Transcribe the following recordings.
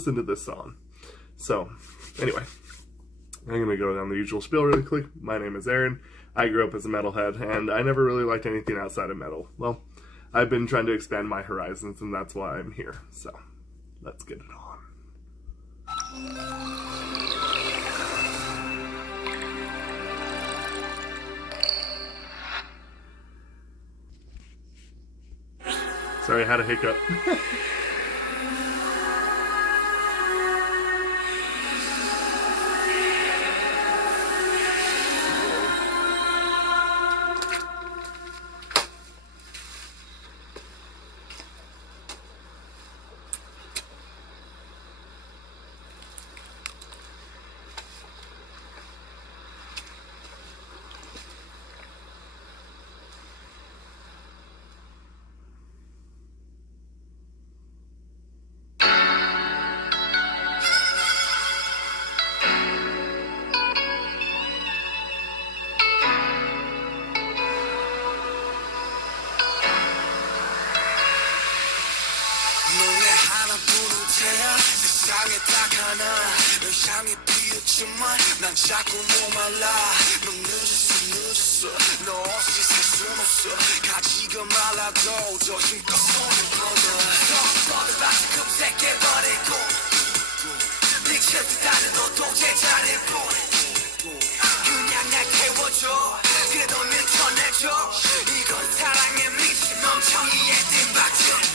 listen to this song. So, anyway, I'm going to go down the usual spiel really quick. My name is Aaron. I grew up as a metalhead, and I never really liked anything outside of metal. Well, I've been trying to expand my horizons, and that's why I'm here. So, let's get it on. Sorry, I had a hiccup. 세상에 딱 하나 널 향해 피었지만 난 자꾸 목말라 넌 늦었어 너 없이 살 순 없어 가지가 말라도 더 힘껏 손을 뻗어 뻗어봐서 검색해버리고 미칠 듯 하는 너도 제자리일 뿐 그냥 날 태워줘 그래도 밀쳐내줘 이건 사랑에 미친 멍청이의 띵박질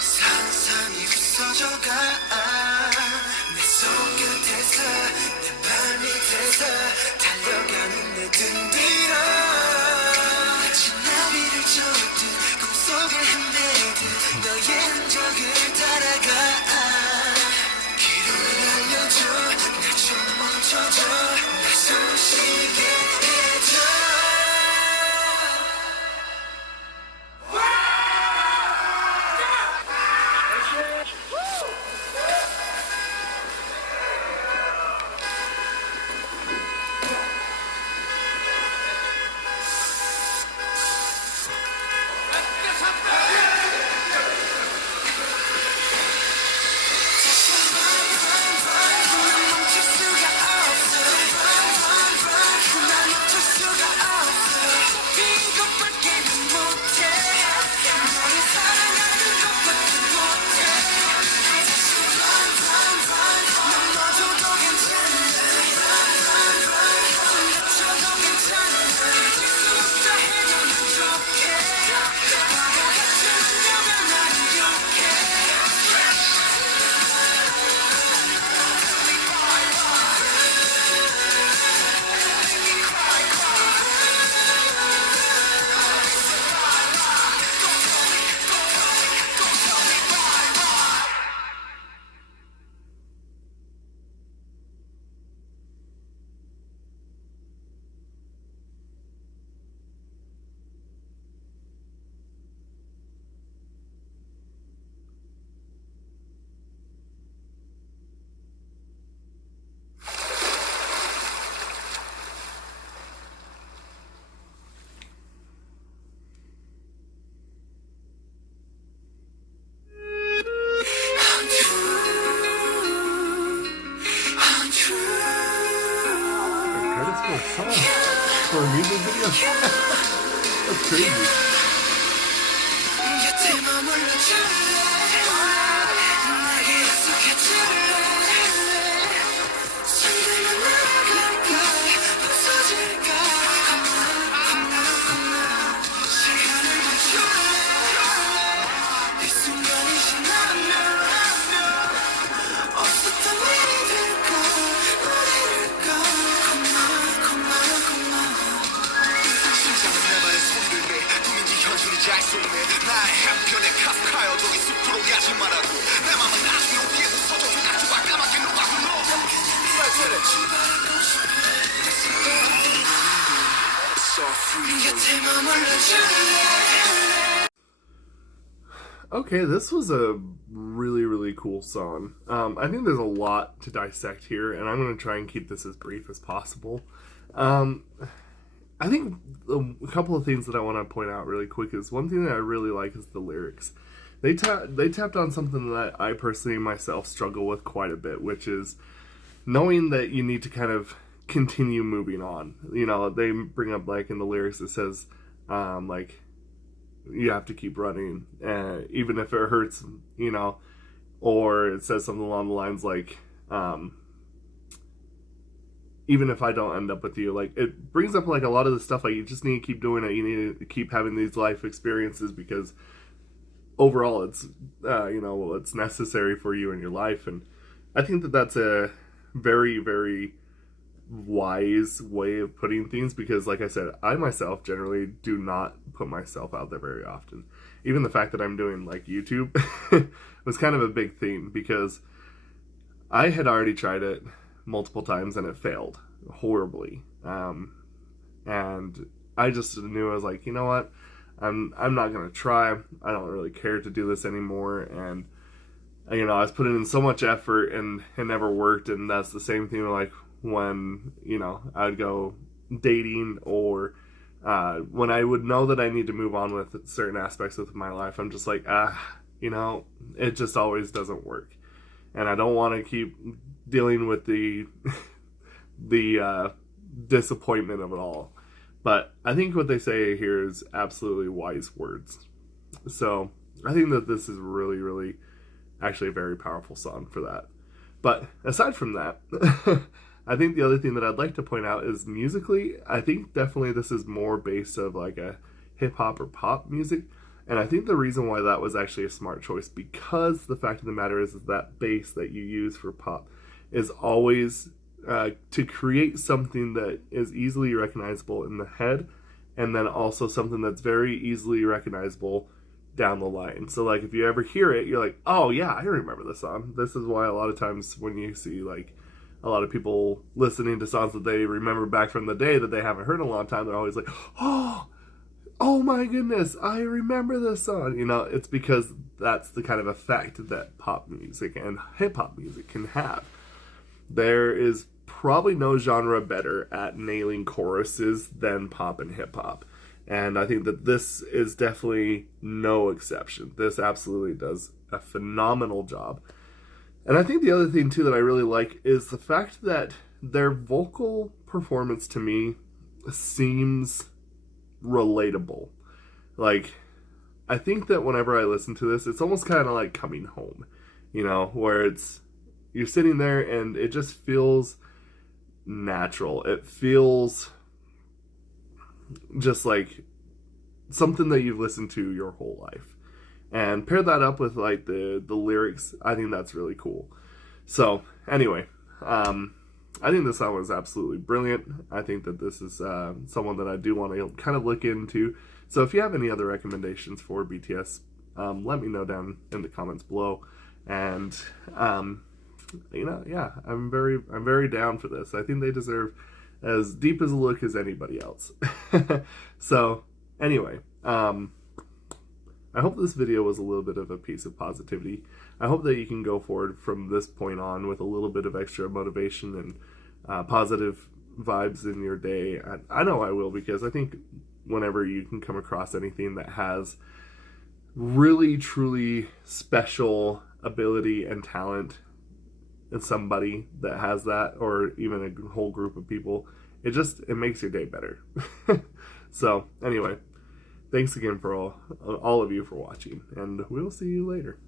상상이 부서져가 내 손끝에서 내 발 밑에서 달려가는 내 등 뒤로 마치 나비를 쫓듯 꿈속을 헤매듯 너의 흔적을 따라가 길을 알려줘 날 좀 멈춰줘 날 숨쉬게 해줘 멈출 수가 없어 a music video? That's crazy. Okay, this was a really, really cool song. I think there's a lot to dissect here, and I'm going to try and keep this as brief as possible. I think a couple of things that I want to point out really quick is one thing that I really like is the lyrics. They tapped on something that I personally myself struggle with quite a bit, which is knowing that you need to kind of continue moving on. You know, they bring up like in the lyrics it says like you have to keep running, even if it hurts, you know, or it says something along the lines like even if I don't end up with you. Like, it brings up like a lot of the stuff like you just need to keep doing it, you need to keep having these life experiences because overall it's you know, it's necessary for you in your life. And I think that that's a very, very wise way of putting things, because like I said, I myself generally do not put myself out there very often. Even the fact that I'm doing like YouTube was kind of a big theme, because I had already tried it multiple times and it failed horribly, and I just knew, I was like, you know what, I'm not gonna try. I don't really care to do this anymore. And you know, I was putting in so much effort and it never worked. And that's the same thing like when, you know, I'd go dating, or when I would know that I need to move on with certain aspects of my life, I'm just like, you know, it just always doesn't work. And I don't want to keep dealing with the disappointment of it all. But I think what they say here is absolutely wise words. So I think that this is really, really actually a very powerful song for that. But aside from that, I think the other thing that I'd like to point out is musically, I think definitely this is more based of like a hip hop or pop music. And I think the reason why that was actually a smart choice, because the fact of the matter is that bass that you use for pop is always to create something that is easily recognizable in the head, and then also something that's very easily recognizable down the line. So like if you ever hear it, you're like, oh yeah, I remember this song. This is why a lot of times when you see like a lot of people listening to songs that they remember back from the day that they haven't heard in a long time, they're always like, oh my goodness, I remember this song. You know, it's because that's the kind of effect that pop music and hip hop music can have. There is probably no genre better at nailing choruses than pop and hip hop. And I think that this is definitely no exception. This absolutely does a phenomenal job. And I think the other thing too that I really like is the fact that their vocal performance to me seems relatable. Like, I think that whenever I listen to this, it's almost kind of like coming home, you know, where it's, you're sitting there and it just feels natural. It feels just like something that you've listened to your whole life. And pair that up with like the lyrics, I think that's really cool. So anyway, I think this song was absolutely brilliant. I think that this is someone that I do want to kind of look into. So if you have any other recommendations for BTS, let me know down in the comments below. And you know, yeah, I'm very down for this. I think they deserve as deep as a look as anybody else. So anyway, I hope this video was a little bit of a piece of positivity. I hope that you can go forward from this point on with a little bit of extra motivation and positive vibes in your day. I know I will, because I think whenever you can come across anything that has really, truly special ability and talent in somebody that has that, or even a whole group of people, it makes your day better. So anyway, thanks again for all of you for watching, and we'll see you later.